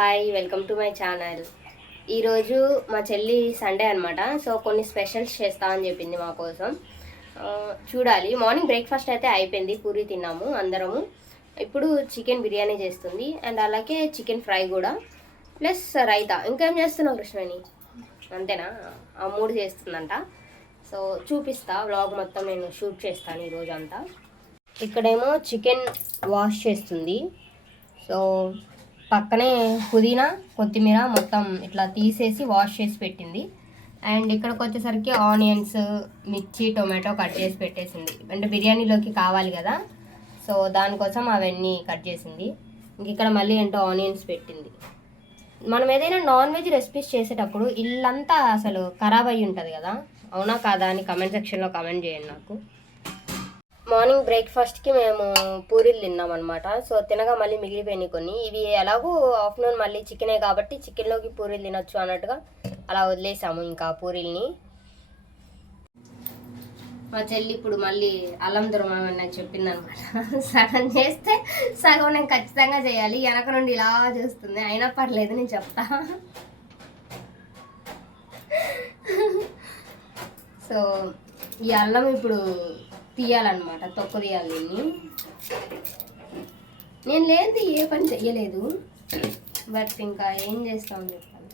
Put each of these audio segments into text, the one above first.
Hi, welcome to my channel. ఈరోజు మా చెల్లి సండే అనమాట. సో కొన్ని స్పెషల్స్ చేస్తా అని చెప్పింది మా కోసం. చూడాలి. మార్నింగ్ బ్రేక్ఫాస్ట్ అయితే అయిపోయింది, పూరి తిన్నాము అందరము. ఇప్పుడు చికెన్ బిర్యానీ చేస్తుంది అండ్ అలాగే చికెన్ ఫ్రై కూడా, ప్లస్ రైతా. ఇంకేం చేస్తున్నావు కృష్ణని? అంతేనా? ఆ మూడు చేస్తుందంట. సో చూపిస్తా, వ్లాగ్ మొత్తం నేను షూట్ చేస్తాను ఈరోజు అంతా. ఇక్కడేమో చికెన్ వాష్ చేస్తుంది. సో పక్కనే పుదీనా, కొత్తిమీర మొత్తం ఇట్లా తీసేసి వాష్ చేసి పెట్టింది. అండ్ ఇక్కడికి వచ్చేసరికి ఆనియన్స్, మిర్చి, టొమాటో కట్ చేసి పెట్టేసింది. అంటే బిర్యానీలోకి కావాలి కదా, సో దానికోసం అవన్నీ కట్ చేసింది. ఇంక ఇక్కడ మళ్ళీ ఏంటో ఆనియన్స్ పెట్టింది. మనం ఏదైనా నాన్ వెజ్ రెసిపీస్ చేసేటప్పుడు ఇల్లంతా అసలు ఖరాబ్ అయ్యి ఉంటుంది కదా, అవునా కాదా అని కమెంట్ సెక్షన్లో కమెంట్ చేయండి నాకు. మార్నింగ్ బ్రేక్ఫాస్ట్కి మేము పూరీలు తిన్నాం అనమాట. సో తినగా మళ్ళీ మిగిలిపోయినాయి కొన్ని. ఇవి ఎలాగో ఆఫ్టర్నూన్ మళ్ళీ చికెనే కాబట్టి చికెన్లోకి పూరీలు తినొచ్చు అన్నట్టుగా అలా వదిలేసాము ఇంకా పూరీల్ని. మా చెల్లి ఇప్పుడు మళ్ళీ అల్లం దురమని నాకు చెప్పింది అనమాట. సగం చేస్తే సగం నేను ఖచ్చితంగా చేయాలి. వెనక నుండి ఇలా చూస్తుంది. అయినా పర్లేదు, నేను చెప్తా. సో ఈ అల్లం ఇప్పుడు తీయాలన్నమాట, తొక్క తీయాలి దీన్ని. నేను లేదు, ఏ పని చెయ్యలేదు, బట్ ఇంకా ఏం చేస్తామని చెప్పాలి.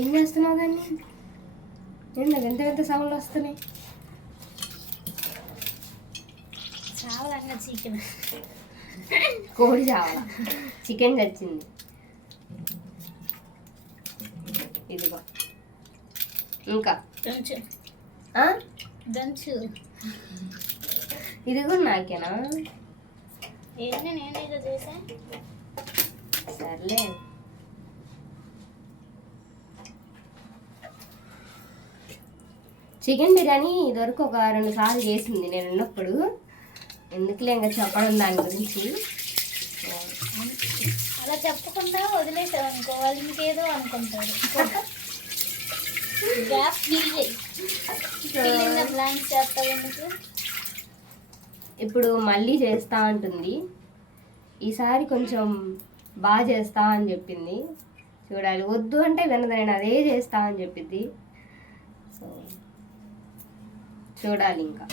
ఏం చేస్తున్నావు దాన్ని? ఏంటది ఎంత ఎంత సౌండ్లు వస్తున్నాయి? చావాలన్న చికెన్, కోడి చావాల, చికెన్ చచ్చింది. ఇదిగో ఇంకా దంచు. ఇది కూడా నాకేనా? ఏంటి నేను ఏదో చేసా. సర్లే. చికెన్ బిర్యానీ ఇదివరకు ఒక 2 సార్లు చేసింది నేను ఉన్నప్పుడు. ఎందుకులే ఇంకా చెప్పడం దాని గురించి. అలా చెప్పకుండా వదిలేసావు అనుకో, వాళ్ళు ఇంకేదో అనుకుంటారు. గ్యాప్ బ్లాంక్ చేస్తావు ఎందుకు? ఇప్పుడు మళ్ళీ చేస్తా అంటుంది. ఈసారి కొంచెం బాగా చేస్తా అని చెప్పింది. చూడాలి. వద్దు అంటే వినదు, నేను అదే చేస్తా అని చెప్పింది. సో చూడాలి. ఇంకా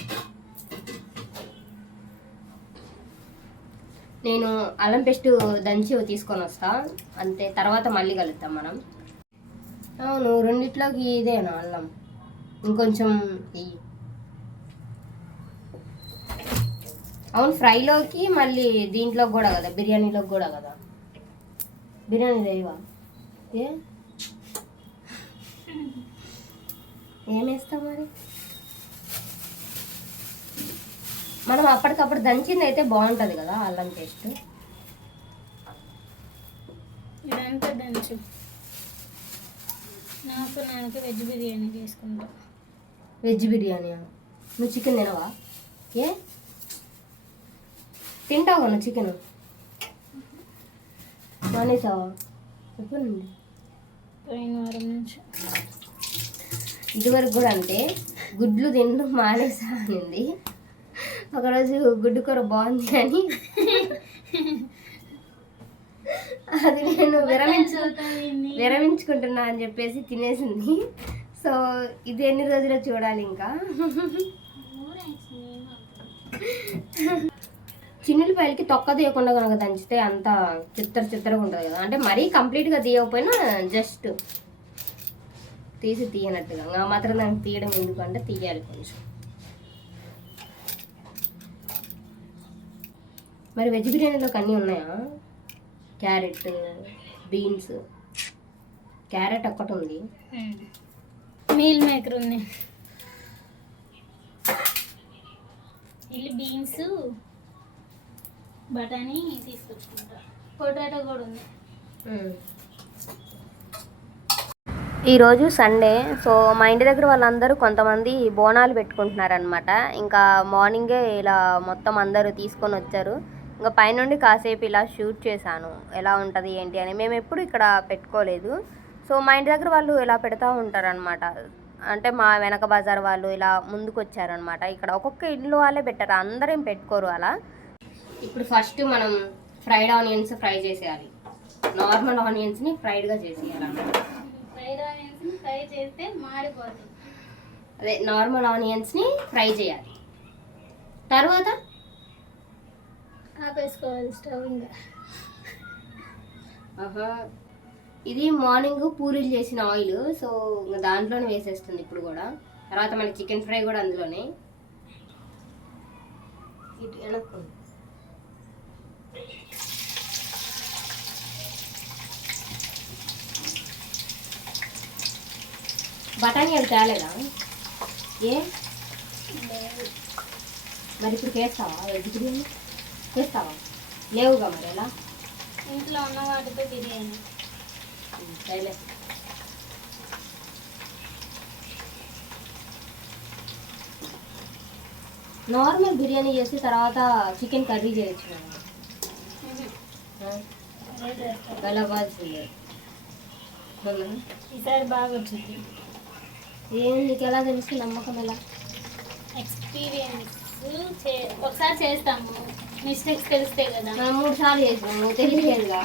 నేను అల్లం పేస్ట్ దంచి తీసుకొని వస్తా అంతే. తర్వాత మళ్ళీ కలుద్దాం మనం. అవును, రెండిట్లోకి ఇదేనా అల్లం? ఇంకొంచెం ఇయ్యి. అవును, ఫ్రైలోకి మళ్ళీ దీంట్లోకి కూడా కదా, బిర్యానీలోకి కూడా కదా. బిర్యానీ లేవా? ఏమేస్తాం మరి? మనం అప్పటికప్పుడు దంచింది అయితే బాగుంటుంది కదా అల్లం పేస్ట్. ఇదంతా దంచు. నాకు వెజ్ బిర్యానీ చేసుకుంటా. వెజ్ బిర్యానీ? నువ్వు చికెన్ తినవా? ఏ తింటావు నువ్వు చికెన్? మానేసావా? ఎప్పుడు నుండి? పోయిన వారం నుంచి. ఇదివరకు కూడా అంటే గుడ్లు తింటూ మానేసా అనింది. ఒకరోజు గుడ్డు కూర బాగుంది అని అది నేను విరమించుకుంటున్నా అని చెప్పేసి తినేసింది. సో ఇది ఎన్ని రోజులు చూడాలి ఇంకా. చిన్నులపాయలకి తొక్క తీయకుండా కనుక దంచితే అంత చిత్తరగా ఉంటుంది కదా. అంటే మరీ కంప్లీట్గా తీయకపోయినా జస్ట్ తీయనట్టుగా. ఆ మాత్రం దానికి తీయడం ఎందుకంటే తీయాలి కొంచెం. మరి వెజ్ బిర్యానీలోకి అన్నీ ఉన్నాయా? Carrot, beans. క్యారెట్ ఒక్కటి ఉంది, మీల్ మేకర్ ఉంది, బీన్స్, బఠానీ తీసుకొచ్చుకుంటా, పొటాటో కూడా ఉంది. ఈరోజు సండే. సో మా ఇంటి దగ్గర వాళ్ళందరూ కొంతమంది బోనాలు పెట్టుకుంటున్నారనమాట. ఇంకా మార్నింగే ఇలా మొత్తం అందరూ తీసుకొని వచ్చారు. ఇంకా పైనుండి కాసేపు ఇలా షూట్ చేశాను, ఎలా ఉంటుంది ఏంటి అని. మేము ఎప్పుడు ఇక్కడ పెట్టుకోలేదు. సో మా ఇంటి దగ్గర వాళ్ళు ఇలా పెడతా ఉంటారనమాట. అంటే మా వెనక బజార్ వాళ్ళు ఇలా ముందుకు వచ్చారనమాట. ఇక్కడ ఒక్కొక్క ఇల్లు వాళ్ళే పెట్టారు, అందరేం పెట్టుకోరు అలా. ఇప్పుడు ఫస్ట్ మనం ఫ్రైడ్ ఆనియన్స్ ఫ్రై చేసేయాలి. నార్మల్ ఆనియన్స్ని ఫ్రైడ్గా చేసేయాలన్నమాట. ఫ్రైడ్ ఆనియన్స్ని ఫ్రై చేస్తే మాడిపోతుంది. అదే నార్మల్ ఆనియన్స్ని ఫ్రై చేయాలి. తర్వాత ఆపేసుకోవాలి స్టవ్. ఇంకా ఇది మార్నింగ్ పూరీలు చేసిన ఆయిల్, సో ఇంకా దాంట్లోనే వేసేస్తుంది ఇప్పుడు కూడా. తర్వాత మన చికెన్ ఫ్రై కూడా అందులోనే. ఇటు వెనక్కు బఠానీలు తేలేదా? ఏ మరి ఇప్పుడు చేస్తావా? వెజ్ బిర్యానీ చేస్తావా? లేవుగా మరి ఎలా? ఇంట్లో ఉన్న వాటితో బిర్యానీ. సరే, నార్మల్ బిర్యానీ చేసి తర్వాత చికెన్ కర్రీ చేయొచ్చు. వెళ్ళవలసిందే. ఈసారి బాగా వచ్చింది. ఏం నీకు ఎలా తెలుసు? నమ్మకం ఎలా? ఎక్స్పీరియన్స్. ఒకసారి చేస్తాము, మిస్టేక్స్ తెలుస్తాయి కదా. మనం 3 సార్లు చేసినాము, తెలియదుగా.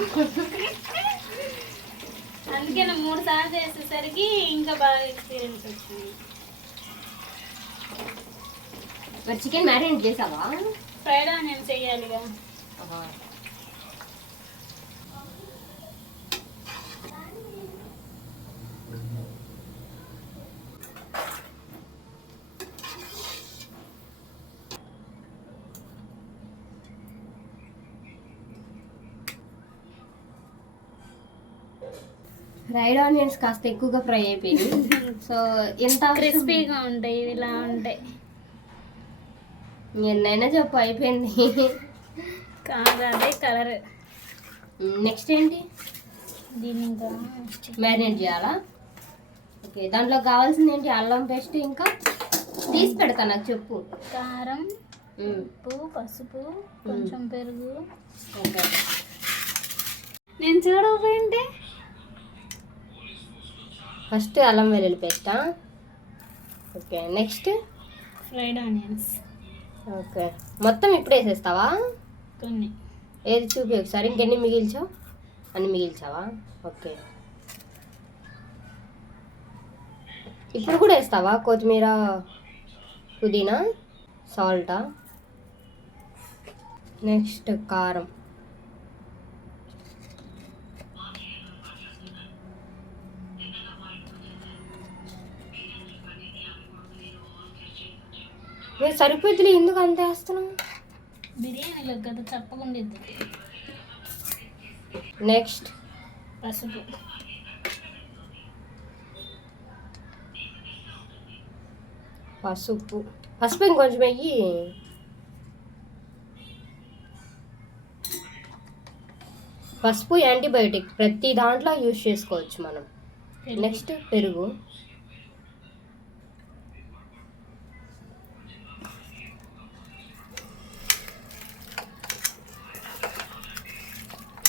అందుకే నా 3 సార్లు చేసేసరికి ఇంకా బాగా ఎక్స్పీరియన్స్ వచ్చింది. మరి చికెన్ మ్యారినేట్ చేసావా? ఫ్రైడ్ ఆనియన్ చేయాలిగా. ఫ్రైడ్ ఆనియన్స్ కాస్త ఎక్కువగా ఫ్రై అయిపోయింది. సో ఎంత క్రిస్పీగా ఉంటాయి ఇలా ఉంటాయి. ఎన్నైనా చెప్పు, అయిపోయింది. కాదు, అదే కలర్. నెక్స్ట్ ఏంటి? దీన్ని ఇంకా మ్యారినేట్ చేయాలా? ఓకే, దాంట్లో కావాల్సింది ఏంటి? అల్లం పేస్ట్, ఇంకా తీసి పెడతా, నాకు చెప్పు. కారం, ఉప్పు, పసుపు, కొంచెం పెరుగు. ఓకే, నేను చూడకపోయింటే ఫస్ట్ అల్లం వెల్లుల్లి పేస్టా? Okay, next fried onions. Okay, మొత్తం ఇప్పుడు వేసేస్తావా? కొన్ని. ఏది చూపి ఒకసారి. ఇంకెన్ని మిగిల్చావు? అన్ని మిగిల్చావా? ఓకే, ఇప్పుడు కూడా వేస్తావా? కొత్తిమీర, పుదీనా, సాల్టా? నెక్స్ట్ కారం. మీరు సరిపోద్దులే, ఎందుకు అంత వేస్తున్నావు? బిర్యానీలో కదా తప్పకుండా. నెక్స్ట్ పసుపు. పసుపు ఇంకొంచెం వెయ్యి. పసుపు యాంటీబయోటిక్, ప్రతి దాంట్లో యూజ్ చేసుకోవచ్చు మనం. నెక్స్ట్ పెరుగు.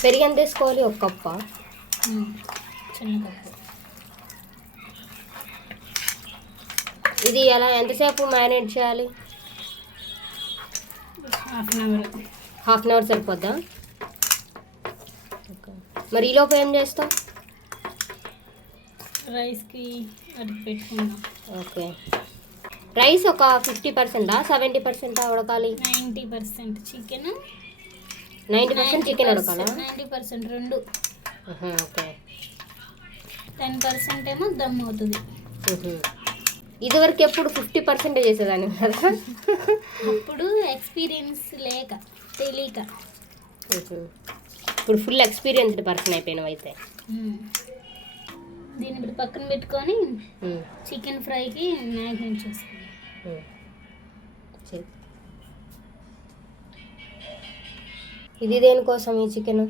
పెరుగు ఎంత వేసుకోవాలి? 1 కప్పా? చిన్న కప్పు. ఇది ఎలా ఎంతసేపు మ్యారినేట్ చేయాలి? హాఫ్ అన్ అవర్ సరిపోద్దా? మరి ఈలోపు ఏం చేస్తావు? రైస్కి అడిగి పెట్టుకుందాం. ఓకే, రైస్ ఒక 50%, 70% ఉడకాలి? 90% చికెన్, 90% చికెన్ ఉడకాలా? 90% రెండు. ఓకే, 10% ఏమో దమ్ అవుతుంది. ఇదివరకు ఎప్పుడు 50% చేసేదాన్ని కదా. అప్పుడు ఎక్స్పీరియన్స్ లేక తెలియక. ఇప్పుడు ఫుల్ ఎక్స్పీరియన్స్డ్ పర్సన్ అయిపోయినావు అయితే. దీన్ని ఇప్పుడు పక్కన పెట్టుకొని చికెన్ ఫ్రైకి మ్యారినేట్ చేసుకుందాం. ఇది దేనికోసం ఈ చికెన్?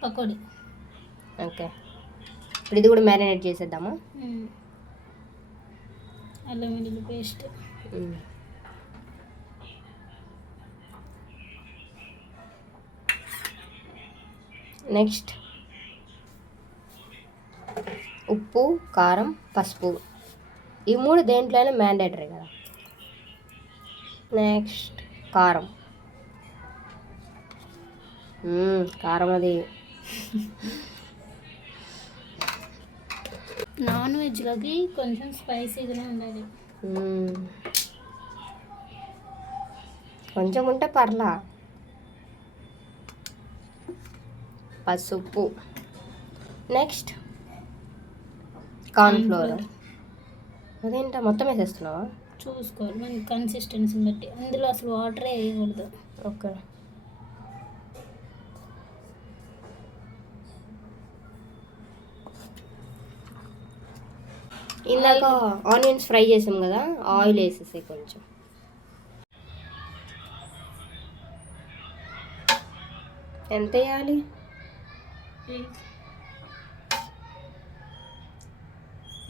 పకోడీ. ఓకే, ఇప్పుడు ఇది కూడా మ్యారినేట్ చేసేద్దామా? అల్లం వెల్లుల్లి పేస్ట్. నెక్స్ట్ ఉప్పు, కారం, పసుపు. ఈ 3 దేంట్లోనే మ్యాండేటరీ కదా. నెక్స్ట్ కారం. కారం అది నాన్ వెజ్లోకి కొంచెం స్పైసీగానే ఉండాలి. కొంచెం ఉంటే పర్లా. పసుపు, నెక్స్ట్ కార్న్ఫ్లోర్. అదేంటా మొత్తం వేసేస్తున్నావా? చూసుకోవాలి మన కన్సిస్టెన్సీని బట్టి. అందులో అసలు వాటరే వేయకూడదు. ఓకే. ఇందాక ఆనియన్స్ ఫ్రై చేసాం కదా, ఆయిల్ వేసేసి కొంచెం. ఎంత వేయాలి?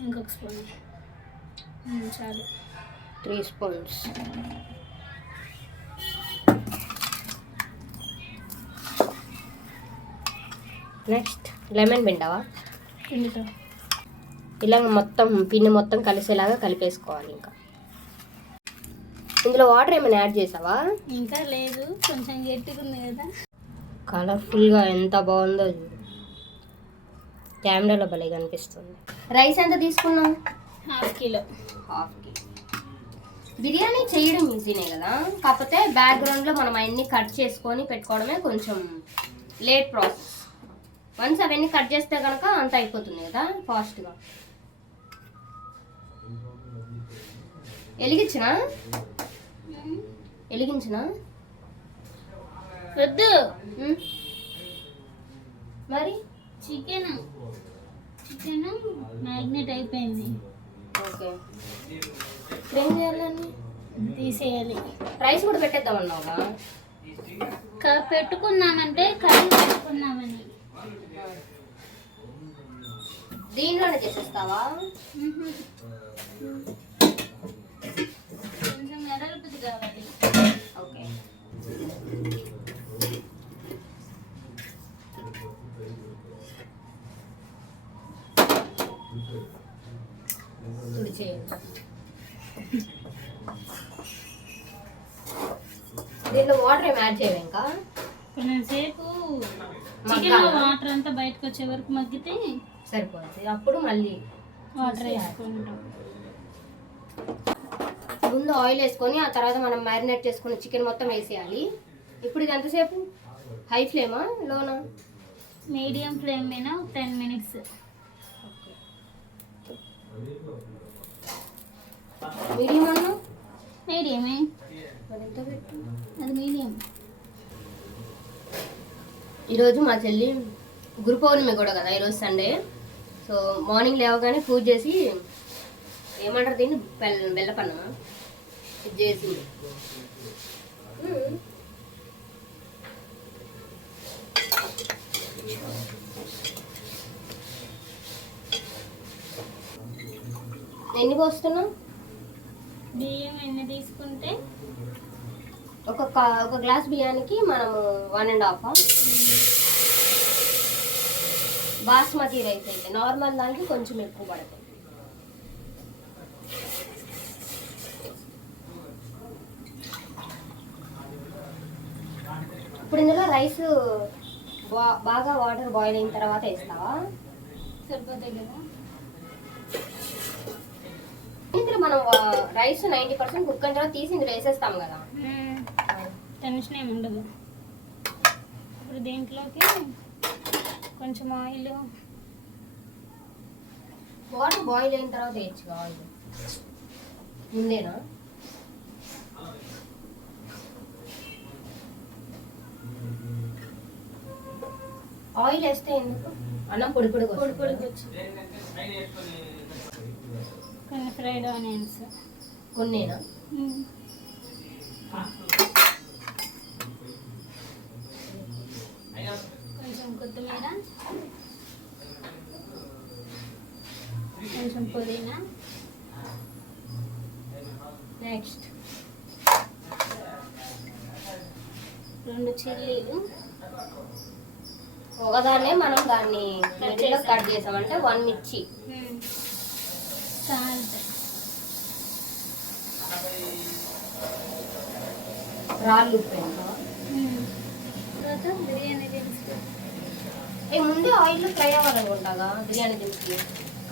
ఇంకొక స్పూన్ చాలు. 3 స్పూన్స్. Next lemon పిండావా? పిండితో ఇలా మొత్తం పిండి మొత్తం కలిసేలాగా కలిపేసుకోవాలి. ఇంకా ఇందులో వాటర్ ఏమైనా యాడ్ చేసావా? ఇంకా లేదు, కొంచెం గట్టిగా ఉంది కదా. కలర్ఫుల్గా ఎంత బాగుందో చూడు, కెమెరాలో భలే కనిపిస్తుంది. రైస్ ఎంత తీసుకున్నాం? 1/2 కిలో. 1/2 కిలో. బిర్యానీ చేయడం ఈజీనే కదా, కాకపోతే బ్యాక్గ్రౌండ్లో మనం అవన్నీ కట్ చేసుకొని పెట్టుకోవడమే కొంచెం లేట్ ప్రాసెస్. వన్స్ అవన్నీ కట్ చేస్తే కనుక అంత అయిపోతుంది కదా ఫాస్ట్గా. వెలిగించినా వద్దు. మరి చికెన్ మ్యాగ్నెట్ అయిపోయింది. ఓకే, ఏం చేయాలని? తీసేయాలి. రైస్ కూడా పెట్టేద్దామన్నావుగా? పెట్టుకున్నామంటే కర్రీ పెట్టుకున్నామని. దీనిలోనే చేసేస్తావా? కొంచెం ఎడల్పుది కావాలి. ఓకే. దీంట్లో వాటర్ ఏమి యాడ్ చేయవు ఇంకా? కొంచెంసేపు చికెన్ వాటర్ అంతా బయటకు వచ్చే వరకు మగ్గితే సరిపోతుంది. అప్పుడు మళ్ళీ వాటర్ వేసుకుంటాం. ముందు ఆయిల్ వేసుకొని ఆ తర్వాత మనం మ్యారినేట్ చేసుకున్న చికెన్ మొత్తం వేసేయాలి. ఇప్పుడు ఇది ఎంతసేపు? హై ఫ్లేమా లోనా? మీడియం ఫ్లేమ్ మీద 10 మినిట్స్. మీడియం అన్నా? మీడియమే, అది మీడియం. ఈరోజు మా చెల్లి గురు పౌర్ణమి కూడా కదా, ఈరోజు సండే. సో మార్నింగ్ లేవగానే పూజ చేసి, ఏమంటారు దీన్ని, బెల్లపన్నమా ఇది చేసింది. ఎన్ని పోస్తున్నావు? బియ్యం ఎన్ని తీసుకుంటే ఒక గ్లాస్ బియ్యానికి మనము 1.5. బాస్మతి రైస్ అయితే నార్మల్ దానికి కొంచెం ఎక్కువ పడుతుంది. ఇప్పుడు ఇందులో రైస్ బాగా వాటర్ బాయిల్ అయిన తర్వాత వేస్తావా? సరిపోతాయి కదా. ఇందులో మనం రైస్ 90% కుక్ అయిన తర్వాత తీసి ఇందులో వేసేస్తాం కదా, టెన్షన్ ఏమి ఉండదు. ఇప్పుడు దీంట్లోకి కొంచెం ఆయిల్, వాటర్ బాయిల్ అయిన తర్వాత వేయచ్చు కావాలి ముందేనా? ఆయిల్ వేస్తే ఎందుకు? అన్నం పొడి పొడికి వచ్చి కొన్ని ఫ్రైడ్ ఆనియన్స్ కొన్నేనా? కొంచెం కొత్తిమీర, కొంచెం పుదీనా, నెక్స్ట్ 2 చిల్లీలు. ఒకదాన్నే మనం దాన్ని కట్ చేసామంటే 1 మిర్చి, సాల్ట్, రాళ్ళు ఉప్పు. తర్వాత బిర్యానీ దినుసులు ముందే ఆయిల్లో ఫ్రై అవ్వాలనుకుంటాగా బిర్యానీ దినుసులు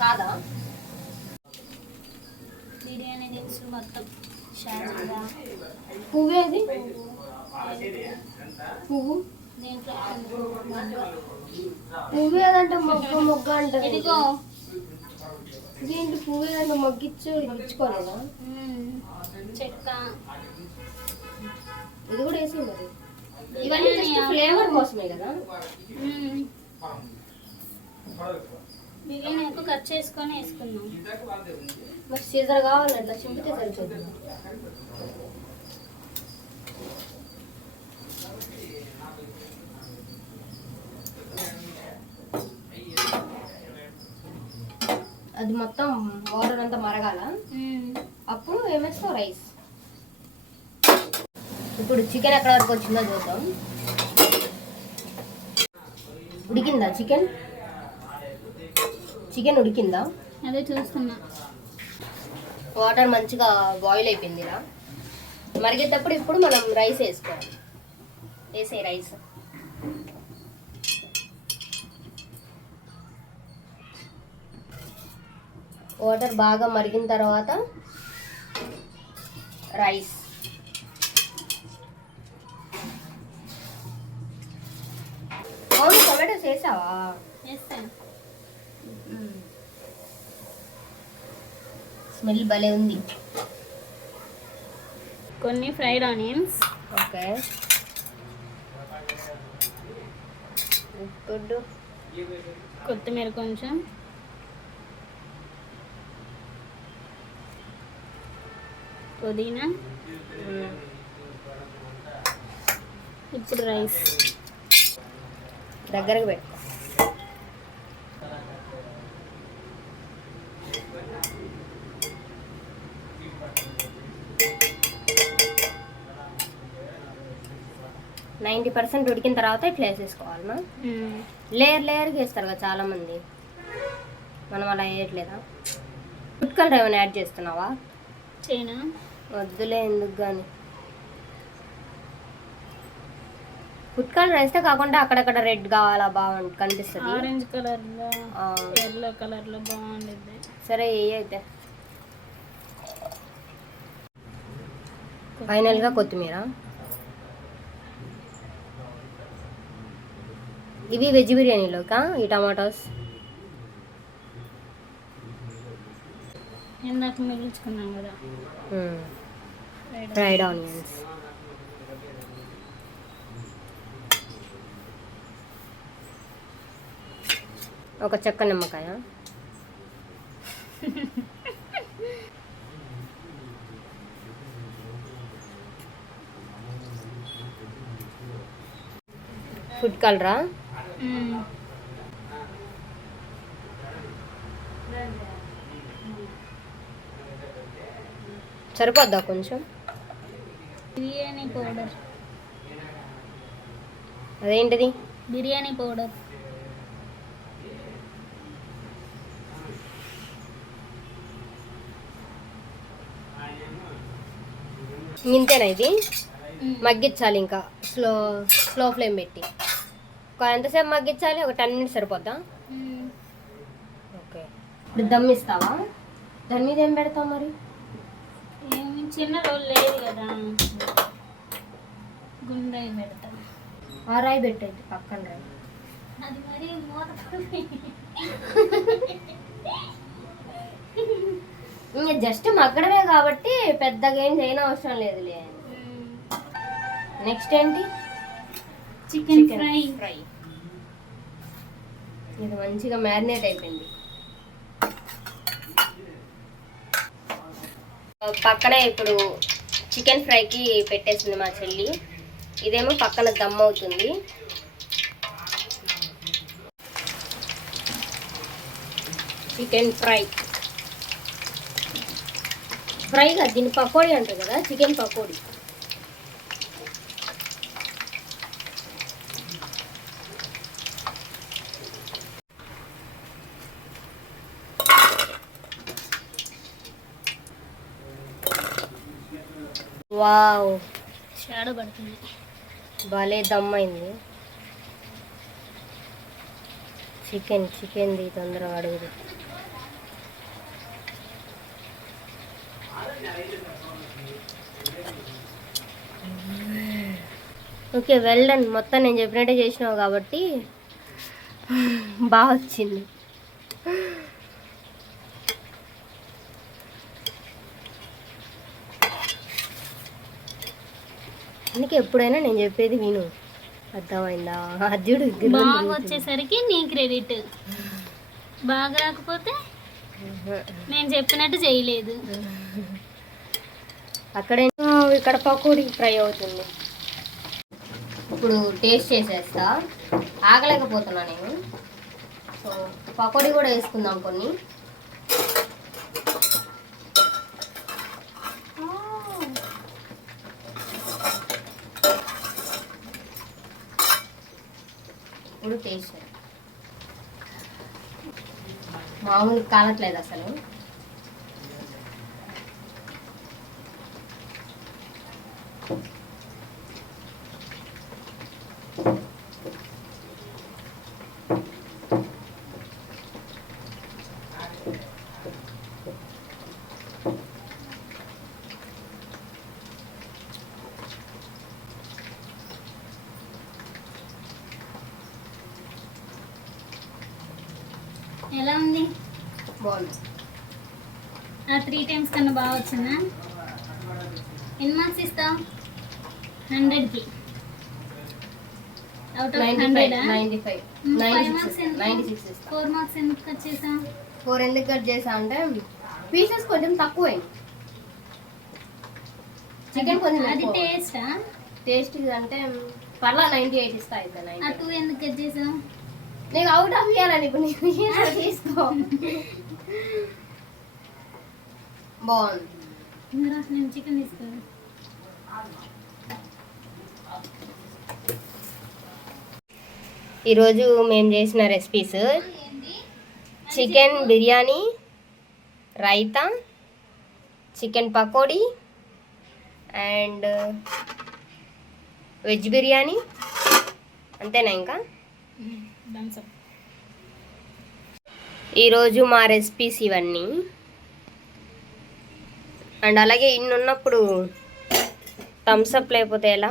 కాదా? బిర్యానీ దినుసులు మొత్తం షాజీరా పువ్వేది? పువ్వు దీంట్లో పువ్వేదంటే మొగ్గ మొగ్గ అంటారు. ఇదిగో ఇదేంటి పువ్వేదంటే మొగ్గిచ్చు ఇచ్చుకోలేదా? చెక్క ఇది కూడా వేసి మరి. ఇవన్నీ జస్ట్ ఫ్లేవర్ కోసమే కదా. బిర్యానీ ఎక్కువ కట్ చేసుకొని వేసుకున్నాం. మరి సీజర్ కావాలి అట్లా చింపితే సరిపోతుంది. అది మొత్తం వాటర్ అంతా మరగాల. అప్పుడు ఏమేస్తావు? రైస్. ఇప్పుడు చికెన్ ఎక్కడ వరకు వచ్చిందో చూద్దాం. ఉడికిందా చికెన్? చికెన్ ఉడికిందా? అదే చూస్తున్నా. వాటర్ మంచిగా బాయిల్ అయిపోయింది ఇలా మరిగేటప్పుడు. ఇప్పుడు మనం రైస్ వేసుకోవాలి. వేసే రైస్ వాటర్ బాగా మరిగిన తర్వాత రైస్. అవును, టొమాటోస్ వేసావా? వేస్తాను. స్మెల్ భలే ఉంది. కొన్ని ఫ్రైడ్ ఆనియన్స్. ఓకే. గుడ్. కొత్తిమీర కొంచెం. పుదీనా. ఇప్పుడు రైస్ దగ్గరకు పెట్టు. నైంటీ 90% ఉడికిన తర్వాత ఇట్లా వేసేసుకోవాలన్నా? లేయర్ లేయర్గా వేస్తారు కదా చాలామంది, మనం అలా వేయట్లేదా? ఫుడ్ కలర్ ఏమైనా యాడ్ చేస్తున్నావా? చేయనా? వద్దులే, ఎందుకు కానీ. ఫుడ్ కలర్ వేస్తే కాకుండా అక్కడక్కడ రెడ్ కావాలా, బాగా కనిపిస్తుంది. ఆరెంజ్ కలర్లో, ఎల్లో కలర్లో బాగుంటుంది. సరే అయితే ఫైనల్గా కొత్తిమీర. ఇవి వెజ్ బిర్యానీలోకా ఈ టమాటోస్? ఇందాక మిగిల్చుకున్నాం కదా ఫ్రైడ్ ఆనియన్స్. ఒక చెక్క నిమ్మకాయ. ఫుడ్ కలరా? సరిపోద్దా కొంచెం? బిర్యానీ పౌడర్. అదేంటిది? బిర్యానీ పౌడర్. ఇంతేనా ఇది? మగ్గించాలి ఇంకా స్లో ఫ్లేమ్ పెట్టి. ఎంతసేపు మగ్గించాలి? ఒక 10 minutes సరిపోద్దా? ఓకే. ఇప్పుడు దమ్ ఇస్తావా? దాని మీద ఏం పెడతావు మరి? ఏమి చిన్న రోల్ లేదు కదా, గుండె పెడతాను. ఆ రాయి పెట్టేది పక్కన రాయి. అది మరి మూత ఇంకా జస్ట్ మగ్గడమే కాబట్టి పెద్దగా ఏం చేయని అవసరం లేదులే. నెక్స్ట్ ఏంటి? Chicken fry. ఇది మంచిగా మ్యారినేట్ అయిపోయింది. పక్కనే ఇప్పుడు చికెన్ ఫ్రైకి పెట్టేసింది మా చెల్లి. ఇదేమో పక్కన దమ్ అవుతుంది. చికెన్ ఫ్రై కదా, దీన్ని పకోడీ అంటారు కదా, చికెన్ పకోడీ. వావ్, షాడో పడుతుంది. భలే దమ్ అయింది. చికెన్ది తొందరగా అడుగుదు. Okay, well done. మొత్తం నేను చెప్పినట్టే చేసినావు కాబట్టి బాగా వచ్చింది. అందుకే ఎప్పుడైనా నేను చెప్పేది విను, అర్థమైందా? అర్జుడు బాగా వచ్చేసరికి నీ క్రెడిట్, బాగా రాకపోతే నేను చెప్పినట్టు చేయలేదు. అక్కడే ఇక్కడ పకోడీ ఫ్రై అవుతుంది. ఇప్పుడు టేస్ట్ చేసేస్తా, ఆగలేకపోతున్నా నేను. సో పకోడీ కూడా వేసుకుందాం కొన్ని. ఇప్పుడు టేస్ట్ మామూలు కాలట్లేదు అసలు. ఎలా ఉంది? బాగుంది. 3 times కన్నా బాగా వచ్చిందా? ఎన్ని మార్క్స్ ఇస్తావు 100కి? Out of 100? 95. 96 ఇస్తా. 4 మార్క్స్ ఎందుకు కట్ చేసావు? 4 ఎందుకు కట్ చేసా అంటే పీసెస్ కొంచెం తక్కువైంది. చికెన్ కొంచెం అది టేస్టా? టేస్ట్ అంటే పర్లా 98 ఇస్తా. అయితే 2 ఎందుకు కట్ చేసావు? నీకు అవుట్ ఆఫ్ ఇవ్వాలని ఇప్పుడు నీకు తీసుకో. బాగుంది. నేను చికెన్ తీసుకోను. ఈరోజు మేము చేసిన recipes chicken biryani, raita, chicken pakodi and veg biryani. అంతేనా? ఇంకా ఈరోజు మా రెసిపీస్ ఇవన్నీ. అండ్ అలాగే ఇన్ని ఉన్నప్పుడు థమ్స్అప్ లేకపోతే ఎలా?